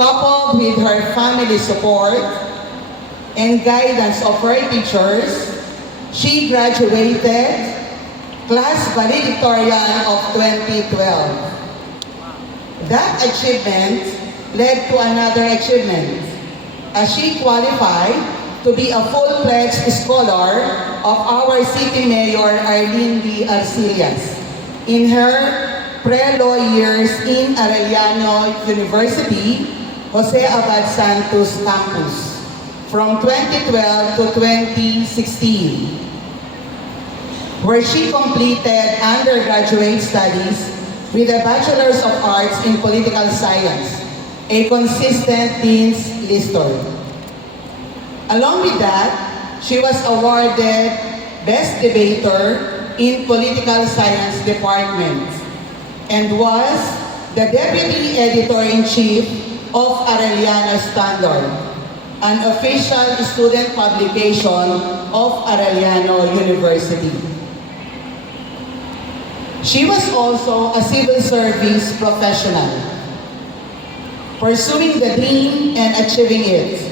coupled with her family support and guidance of her teachers, she graduated class valedictorian of 2012. That achievement led to another achievement, as she qualified to be a full-fledged scholar of our city mayor, Arlene D. Arcillas, in her pre-law years in Arellano University, Jose Abad Santos campus, from 2012 to 2016, where she completed undergraduate studies with a Bachelor's of Arts in Political Science, a consistent Dean's Lister. Along with that, she was awarded Best Debater in Political Science Department and was the Deputy Editor-in-Chief of Arellano Standard, an official student publication of Arellano University. She was also a civil service professional, pursuing the dream and achieving it.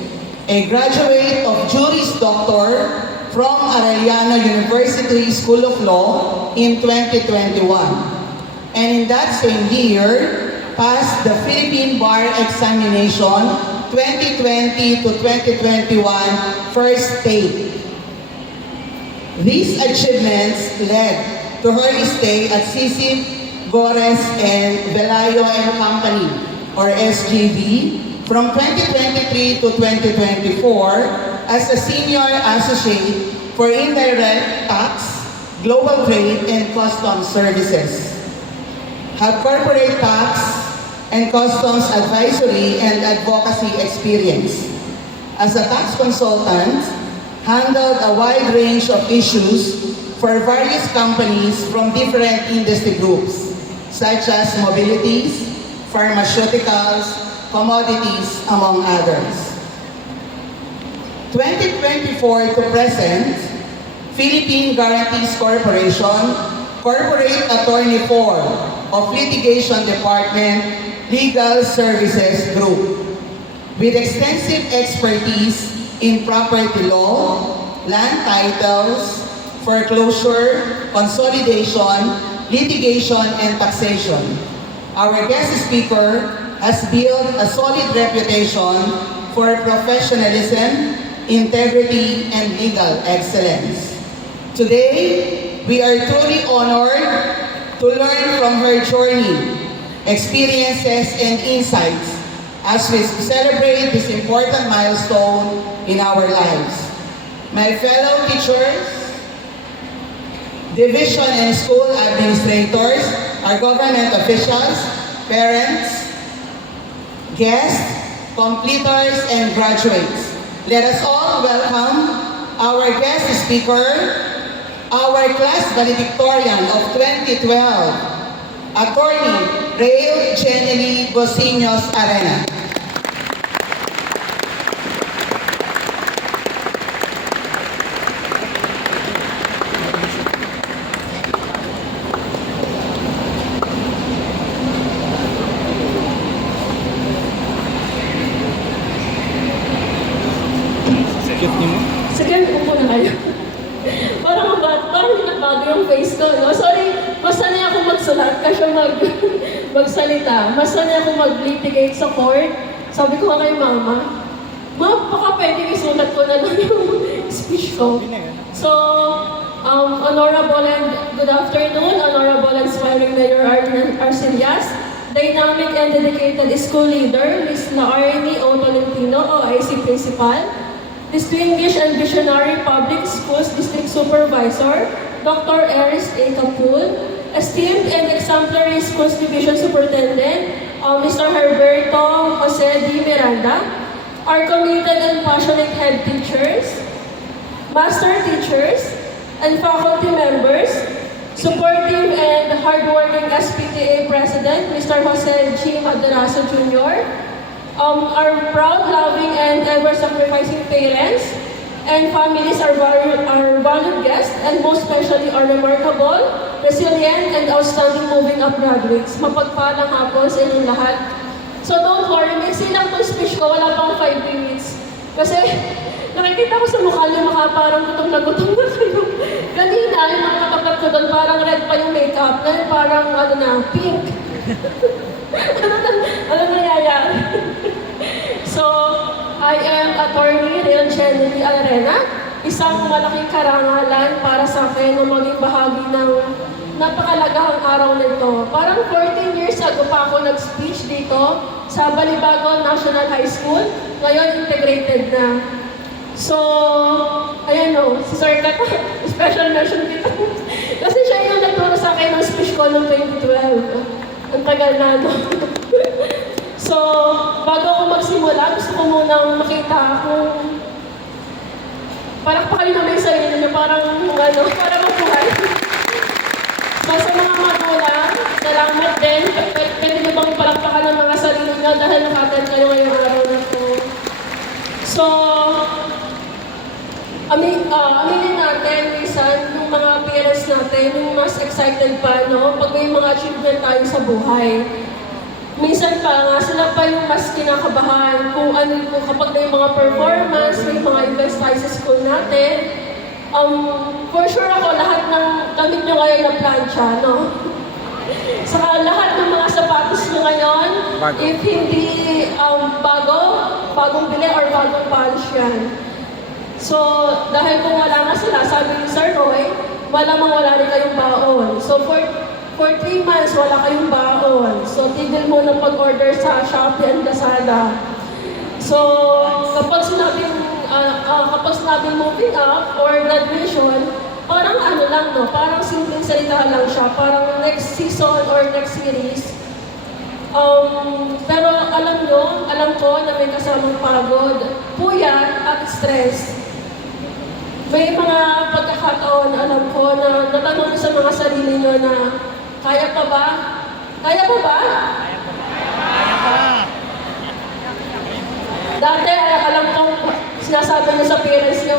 A graduate of Juris Doctor from Arellano University School of Law in 2021. And in that same year, passed the Philippine Bar Examination 2020 to 2021 first take. These achievements led to her stay at Sisip, Gores, and Velayo and Company, or SGB, from 2023 to 2024 as a Senior Associate for Indirect Tax, Global Trade, and Customs Services. Have corporate tax and customs advisory and advocacy experience. As a tax consultant, handled a wide range of issues for various companies from different industry groups, such as mobilities, pharmaceuticals, commodities, among others. 2024 to present, Philippine Guarantees Corporation, Corporate Attorney 4 of Litigation Department, Legal Services Group, with extensive expertise in property law, land titles, foreclosure, consolidation, litigation, and taxation. Our guest speaker has built a solid reputation for professionalism, integrity, and legal excellence. Today, we are truly honored to learn from her journey, experiences, and insights as we celebrate this important milestone in our lives. My fellow teachers, division and school administrators, our government officials, parents, guests, completers, and graduates. Let us all welcome our guest speaker, our class valedictorian of 2012, Attorney Rael Jenny Bosiños Arena. Sige, upo na kayo. Parang hindi nagbago yung face ko, no? Sorry, mas sanay ako magsulat kasi magsalita. Mas sanay ako mag-litigate sa court. Sabi ko nga kay mama, baka pwede isulat ko na lang yung speech ko. So, honorable and good afternoon, honorable and inspiring Mayor Arlene Arcillas, dynamic and dedicated school leader, Ms. Naarni O. Tolentino, OIC Principal, distinguished and visionary public schools district supervisor, Dr. Eris A. Capul, esteemed and exemplary schools division superintendent, Mr. Herberto Jose D. Miranda, our committed and passionate head teachers, master teachers, and faculty members, supportive and hardworking SPTA President, Mr. Jose G. Maderazo Jr., our proud, loving, and ever-sacrificing parents and families, our valued guests, and most especially our remarkable, resilient, and outstanding moving up graduates. Mapagpalang hapon sa inyong lahat. So don't worry, may silang speech ko, wala pang 5 minutes. Kasi nakikita ko sa mukha niya, parang gutom na kayo. Kanina, yung mga katapat ko doon, parang red pa yung makeup. Ngayon parang, pink. ano nangyayari? So, I am Attorney Leon Chenely Arena, isang malaking karangalan para sa akin na maging bahagi ng napakalagahang araw nito. Parang 14 years ago pa ako nag-speech dito sa Balibago National High School. Ngayon, integrated na. So, ayan o, si Sir Kat, special mention dito. Kasi siya yung nagturo sa akin ng speech ko noong 2012. Ang tagal na, no? So, bago ako magsimula, gusto ko munang makita kung palakpakan naman yung sarili niyo, parang para mabuhay. So, sa mga magulang, salamat din. Pwede niyo bang palakpakan ng mga sarili niyo dahil nakatan kayo ngayong araw na to. So, aminin natin, minsan, yung mga parents natin, yung mas excited pa, no? Pag may mga achievement tayo sa buhay. Minsan pa nga, sila pa yung mas kinakabahan kung kapag may mga performance, may mga events tayo sa school natin. For sure ako, lahat ng gamit nyo ngayon na plancha, no? Saka lahat ng mga sapatos nyo ngayon, if hindi bagong bili or bagong polish yan. So, dahil kung wala nga sila, sabi ni Sir Roy, malamang wala rin kayong baon. So, for 3 months, wala kayong baon. So, tigil mo ng pag-order sa Shopee and Lazada. So, kapag sinabing moving up or graduation, parang lang, no? Parang simpleng salita lang siya. Parang next season or next series. Pero alam ko na may kasamang pagod, puyat at stress. May mga pagkakataon, alam ko, na natanong sa mga sarili nyo na, kaya pa ba? Kaya pa ba? Dati, alam ko, sinasabi niyo sa parents niyo,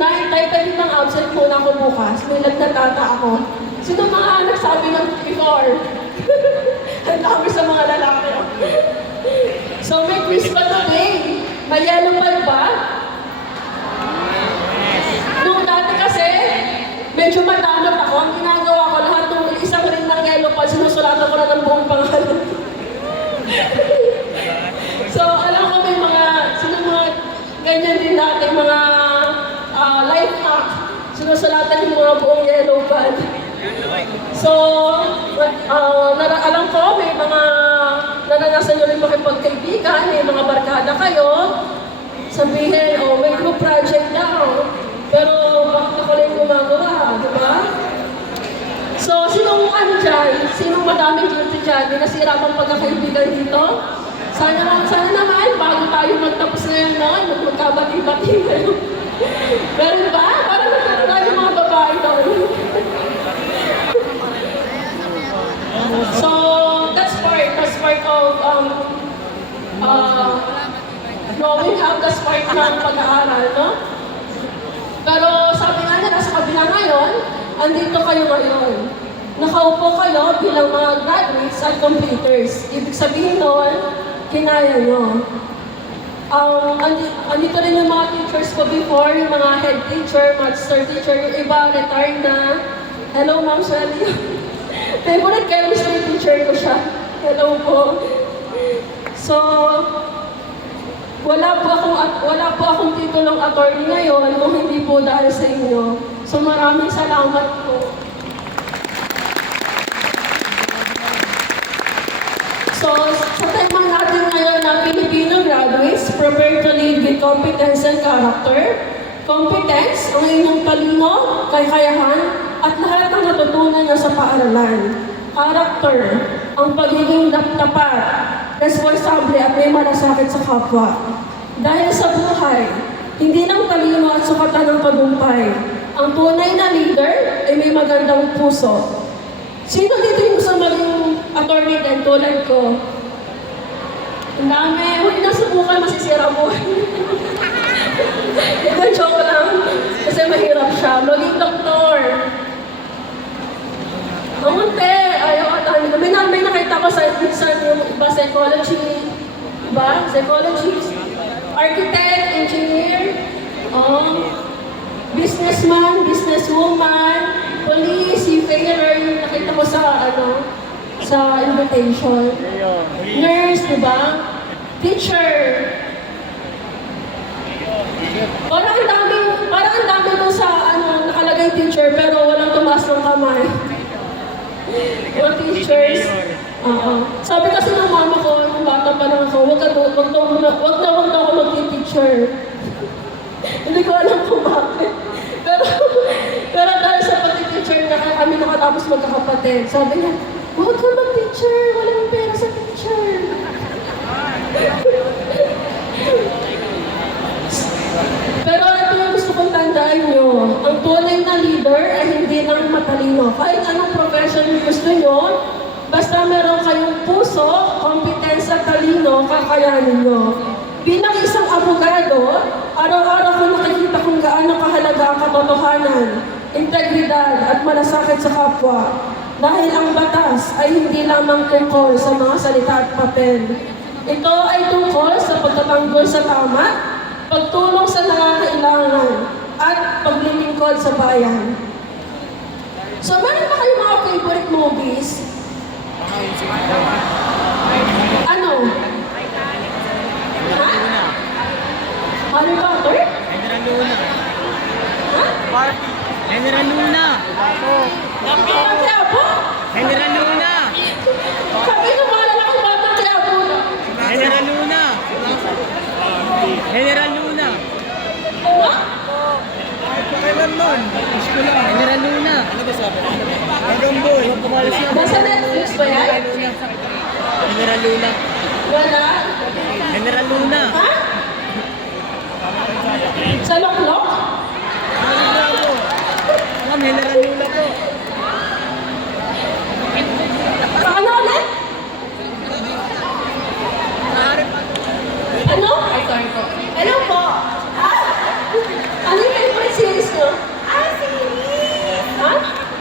Nay, pwede bang absent muna ako bukas? May nagtatata ako. Sino mga nagsabi ng before? Ang dami sa mga lalaki. So, may quiz pa today. May yellow pad ba? Nung dati kasi, medyo matamot ako. Ang ginagawa ko, lahat ng isang ring ng yellow pad, sinusulatan ko na ng buong pangalan. So, alam ko may mga ganyan din dati, mga life hack. Sinusulatan yung mga buong yellow pad. So, alam ko, may mga naranasan nyo rin makipagkaibigan, may mga barkada kayo. Sabihin, may group project daw. Pero bakit ako lang gumagawa, di ba? So, sinong madaming guilty dyan? May nasira pang pagkakaibigan dito? Sana naman, bago tayo magtapos ngayon noon, magkabati-bati kayo. Meron ba? Parang nagkakaroon yung mga babae doon. So, that's part of growing up, that's part ng pag-aaral, no? Pero sabi nga nila sa kabila ngayon, andito kayo ngayon. Nakaupo kayo bilang mga graduates at completers. Ibig sabihin noon, kinaya nyo. Andito rin yung mga teachers ko before, yung mga head teacher, master teacher, yung iba retired na. Hello, Ma'am Shelly. Favorite chemistry teacher ko siya. Hello po. So, wala po akong titulong attorney ngayon kung hindi po dahil sa inyo. So, maraming salamat po. So, sa tema natin ngayon na Filipino graduates, prepare to lead with competence and character. Competence, ang inyong talino, kakayahan, at lahat ng natutunan nyo sa paaralan. Character, ang pagiging tapat, responsable at may malasakit sa kapwa. Dahil sa buhay, hindi lang talino at sukatan ng tagumpay. Ang tunay na leader ay may magandang puso. Sino dito yung gusto maging attorney din tulad ko? Ang dami. Huwag na subukan, masisira mo. Ito, joke lang. Kasi mahirap siya. Maging doktor. Mamunti. Ayaw ka tayo. May nakita ko sa yung iba psychology, ba? Psychologist, architect, engineer, businessman, businesswoman, police, seafarer, yung nakita ko sa, sa invitation. Nurse, di ba? Teacher. Parang ang dami ko sa, nakalagay teacher, pero walang tumaas ng kamay. Mga teachers. Sabi kasi ng mama ko, nung bata pa lang ako, wag na ako mag-teacher. Hindi ko alam kung bakit. Pero dahil sa pati-teacher na kami nakatapos magkakapatid, sabi niya, huwag ka mag-teacher, walang pera sa teacher. Pero ito yung gusto kong tandaan nyo, ang tunay na leader ay hindi lang matalino. Kahit anong profession yung gusto nyo, basta meron kayong puso, kompetensya, talino, kakayanin nyo. Bilang isang abogado, araw-araw ko nakikita kung gaano kahalaga ang katotohanan, integridad at malasakit sa kapwa. Dahil ang batas ay hindi lamang tungkol sa mga salita at papel. Ito ay tungkol sa pagtatanggol sa tama, pagtulong sa nangangailangan, at paglilingkod sa bayan. So, meron ba kayong mga favorite movies? Ano? Ha? Harry Potter? General Luna. Ha? General Luna. Batang Quiapo? General Luna. Sabi ko, mahal akong Batang Quiapo. General Luna. General Luna. Ano? Kailan nun? General Luna. Ano ba sabi? Hanggang boy. Nasa Netflix ba yan? General Luna. Wala? General Luna. Ha? Sa Loklok? Alam, General Luna po. Ano ulit? Ano? Ay, sorry po. Ano po? Ha? Ano yung favorite series nyo? Series! Ha?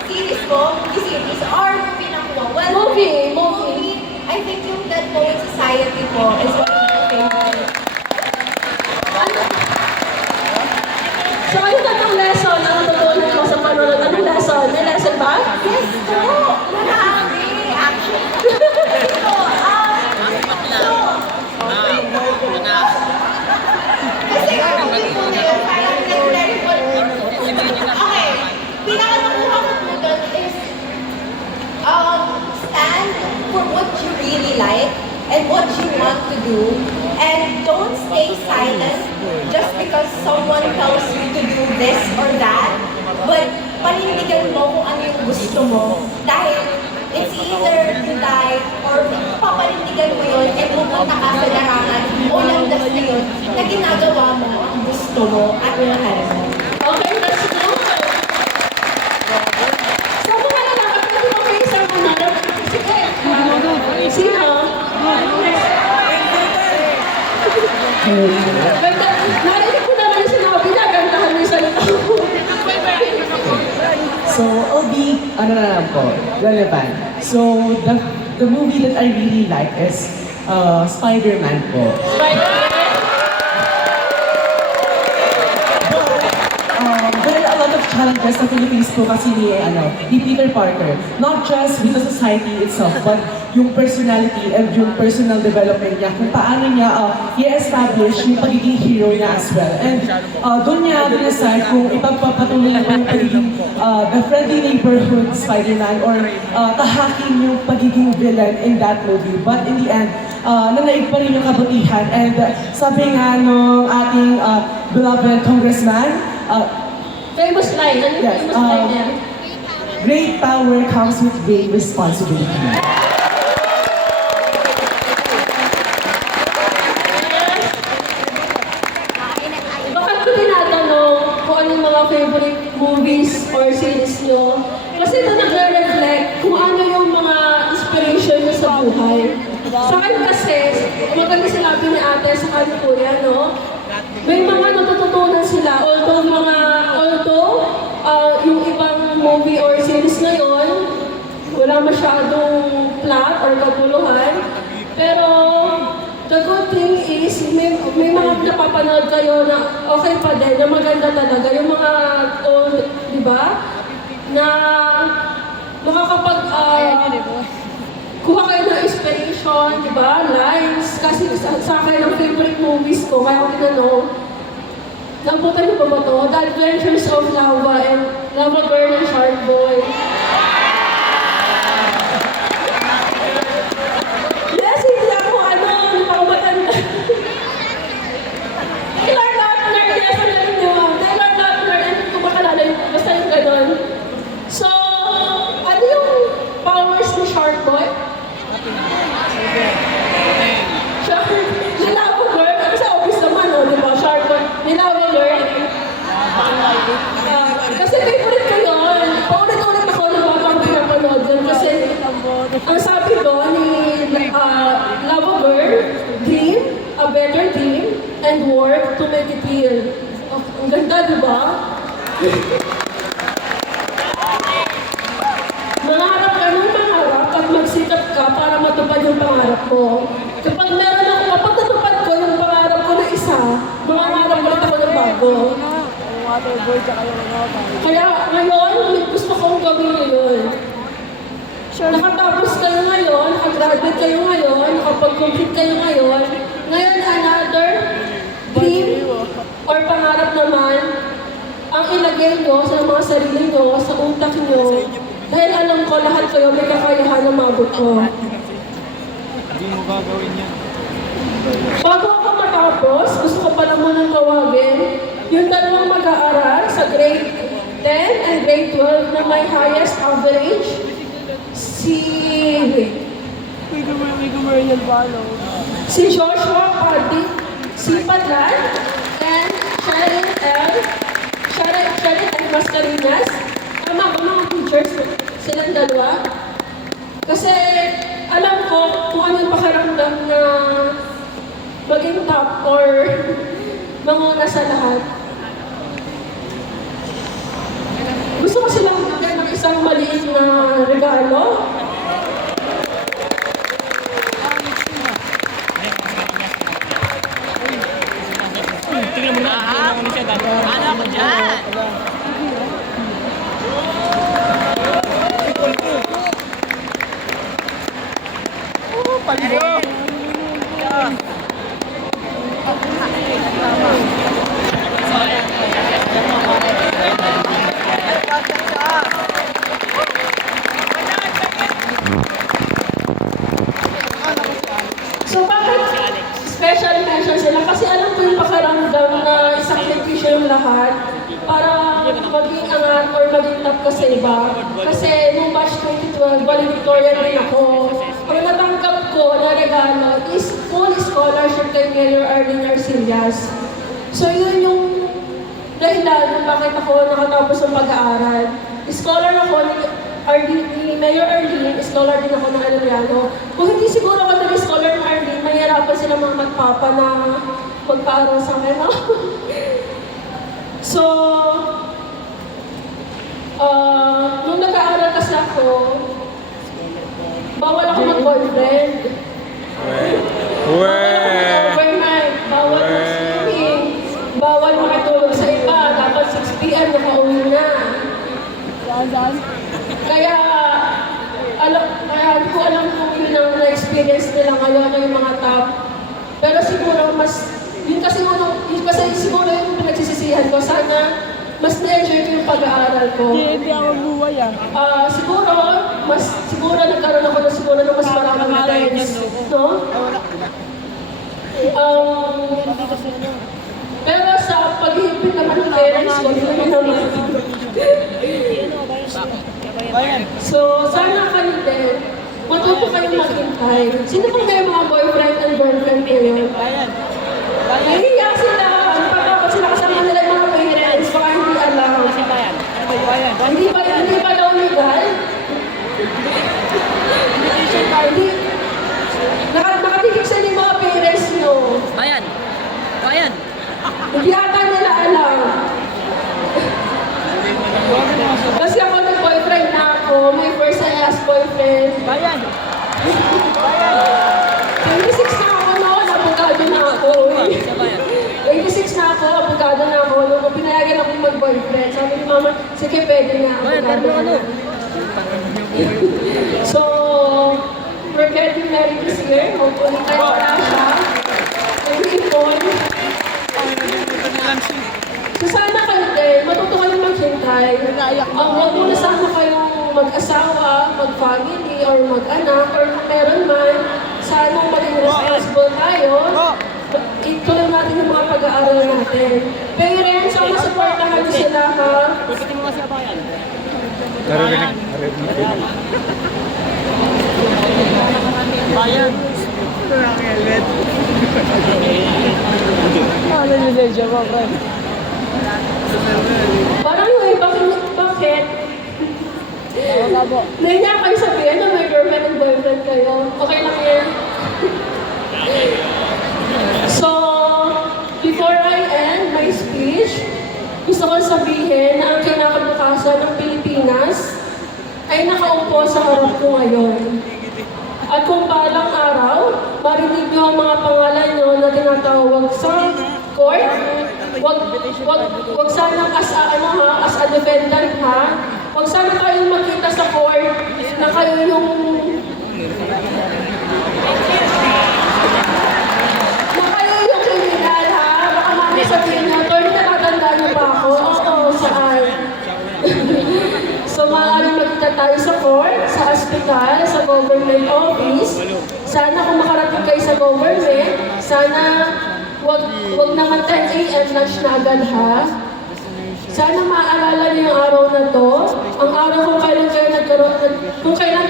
Series po? Series or movie lang po? Well, Movie. I think yung Dead Poet Society po is one of my favorite. Ano? So, ano ba itong lesson? Ano tutunan mo sa panonood? Anong lesson? May lesson ba? Yes po! Marami! Actually. Kasi yung movie po na yun, parang nag-level. Okay. Pinakanakuha ko po doon is stand for what you really like and what you want to do, and don't stay silent just because someone tells you to do this or that, but panindigan mo kung ano yung gusto mo, dahil it's either you die or papanindigan mo yun and pupunta ka sa larangan o landas na yun na ginagawa mo ang gusto mo at mahal mo. Okay, that's good. So, mga lalaki, pwede mo kayo isang manalo? Sige. Sino? Ganda. Narinig ko naman yung sinabi na, gandahan mo yung salita mo. So, I'll be, ano na lang po, relevant. So, the movie that I really like is Spider-Man po. There are a lot of challenges sa Philippines po kasi ni Peter Parker. Not just with the society itself, but yung personality and yung personal development niya, kung paano niya i-establish yung pagiging hero niya as well. And doon niya decide kung ipagpapatuloy niya yung pagiging the friendly neighborhood Spider-Man or tahaking yung pagiging villain in that movie. But in the end, nanaig pa rin yung kabutihan. And sabi nga nung ating beloved congressman, Famous line. Ano yung yes, famous line niya? great power comes with great responsibility. Bakit ko tinatanong kung ano yung mga favorite movies or series nyo? Kasi ito nagre-reflect kung ano yung mga inspiration nyo sa buhay. Sa akin kasi, maganda sinabi ni ate sa kanya po yan, no? May mga natututunan sila, although yung ibang movie or series ngayon, wala masyadong plot or kapuluhan, pero the good thing is, may mga napapanood kayo na okay pa din, na maganda talaga. Yung mga old, di ba? Na makakapag, kuha kayo ng inspiration, di ba? Lines. Kasi sa akin, ang favorite movies ko, kaya ako tinanong, nabutan niyo ba to? The Adventures of Lava and Lava Girl and Shark Boy. Yes, hindi ako hindi pa ako matanda. Taylor Lautner, yes, ang galing niyo. Taylor Lautner, and kung makalala yun, basta yung ganon. So, ano yung powers ni Shark Boy? Shark, ni Lava Girl, kasi obvious naman, di ba? Shark Boy, ni Lava Girl. Kasi favorite ko yun. Paulit-ulit ako na bakang pinapanood yun. Kasi ang sabi ko ni Lava Girl, dream, a better dream, and work to make it real. Oh, ang ganda, di ba? Mangarap ka ng pangarap at magsikap ka para matupad yung pangarap mo. Kapag natupad ko yung pangarap ko na isa, mangarap ulit ako ng bago. Kaya ngayon, gusto kong gawin ngayon. Nakatapos kayo ngayon, nakagraduate kayo ngayon, nakapag-complete kayo ngayon. Ngayon, another dream or pangarap naman ang ilagay nyo sa mga sarili nyo, sa utak nyo. Dahil alam ko, lahat kayo may kakayahan na mabot ko. Hindi mo gagawin yan. Bago ako matapos, gusto ko pala munang tawagin yung dalawang mag-aaral sa grade 10 and grade 12 na may highest average. May commercial ba, no? Si Joshua Pardy, si Padlan, and Sharon L. Mascarinas. Tama ba mga teachers? Silang dalawa. Kasi alam ko kung ano yung pakiramdam na maging top or manguna sa lahat. Gusto ko silang bigyan ng isang maliit na regalo. Tingnan mo na. Ano ako dyan? Palibo! So bakit special mention sila? Kasi alam ko yung pakaramdam na isakripisyo yung lahat para maging angat or maging top ka sa iba. Kasi nung batch 2012, valedictorian din ako. Ang natanggap ko na regalo is full scholarship kay Mayor Arlene Arcillas. So yun yung dahilan kung bakit ako nakatapos ng pag-aaral. Scholar ako ni Mayor Arlene, scholar din ako ng Aloriano. Kung hindi siguro ako naging scholar ng Arlene, mahirapan sila mga magpapa na magpaaral sa akin. No? So, nung nag-aaral kasi ako, bawal ako mag-boyfriend. Bawal ako mag-overnight. Bawal mag-swimming. Bawal makitulog sa iba. Dapat 6 p.m. nakauwi na. Kaya hindi ko alam kung yun ang na-experience nila ngayon yung mga top. Pero siguro yun kasi siguro yung pinagsisisihan ko. Sana mas na-enjoy ko yung pag-aaral ko. Hindi ako buhay Siguro nagkaroon ako ng mas maraming friends. No? Pero sa paghihipit naman ng parents ko, hindi naman. So, sana kayo din, matuto kayong maghintay. Sino pong may mga boyfriend and girlfriend ngayon? Nahihiya sila. Napapakot sila kasama nila yung mga parents. Baka hindi alam. Hindi ba daw legal? Nakatitig sa yung mga parents nyo. Bayan! Hindi ata nila alam. Kasi ako nag-boyfriend na ako. My first and last boyfriend. Bayan! 26 na ako noon. mama, sige, pwede na. So, we're getting married this year. Hopefully, tayo wala siya. Nag-ipon. So, sana kayo din, matuto kayong maghintay. Huwag muna sana kayong mag-asawa, mag-family, or mag-anak, or kung meron man, sana maging responsible tayo. Ituloy natin yung mga pag-aaral natin. Parents, sana supportahan niyo sila, ha? Ikutin mo nga si Abayan. Bayan. Ang helmet. Ano yung legend mo, bro? Parang yung iba, bakit? Nahiya kayo sabihin na may girlfriend and boyfriend kayo. Okay lang yan. So, before I end my speech, gusto ko sabihin na ang kinakabukasan ng Pilipinas ay nakaupo sa harap ko ngayon. At kung balang araw, marinig niyo ang mga pangalan niyo na tinatawag sa court, wag sana as a defendant, ha? Wag sana kayong magkita sa court na kayo yung kriminal, ha? Baka mami sabihin niyo, Tony, natatandaan niyo ba ako? Oo, saan? So, maaaring magkita tayo sa court, sa hospital, sa government office. Sana kung makarating kayo sa government, sana wag naman 10 a.m. lunch na agad, ha? Sana maaalala niyo yung araw na to. Ang araw kung kailan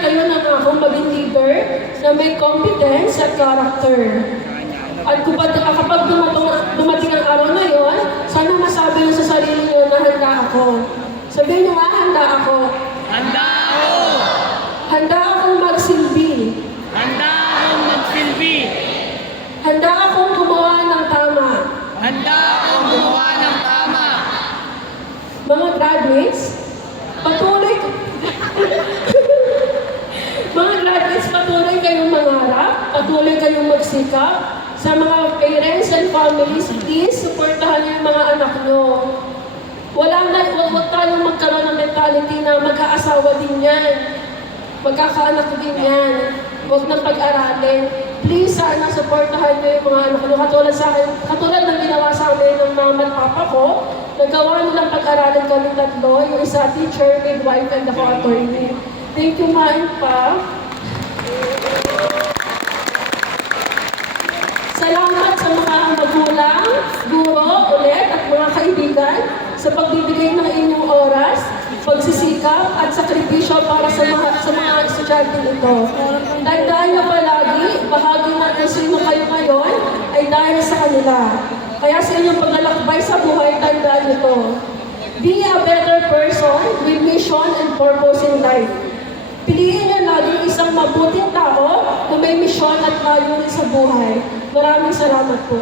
kayo nangako maging leader na may competence at character. At kapag dumating ang araw na yon, sana masabi niyo sa sarili niyo na handa ako. Sabihin niyo nga, handa ako. Handa ako! Handa akong magsilbi. Handa akong magsilbi! Handa akong gumawa ng tama. Handa akong gumawa ng tama! Mga graduates, patuloy kayong mangarap, patuloy kayong magsikap. Sa mga parents and families, please, supportahan niyo yung mga anak niyo. Huwag tayong magkaroon ng mentality na mag-aasawa din yan. Magkakaanak din yan. Huwag nang pag-aralin. Please, sana supportahan niyo yung mga anak niyo. Katulad ng ginawa sa amin ng mama at papa ko, nagawa nilang pag-aralin kami tatlo, yung isa teacher, midwife, and ako attorney. Thank you, Ma and Pa. Salamat sa mga magulang, guro, ulit, at mga kaibigan sa pagbibigay ng inyong oras, pagsisikap, at sakripisyo para sa mga estudyante nito. Tandaan niyo palagi, bahagi na kung sino kayo ngayon ay dahil sa kanila. Kaya sa inyong paglalakbay sa buhay, tandaan niyo to. Be a better person with mission and purpose in life. Piliin niyo lagi isang mabuting tao na may misyon at layunin sa buhay. Maraming salamat po.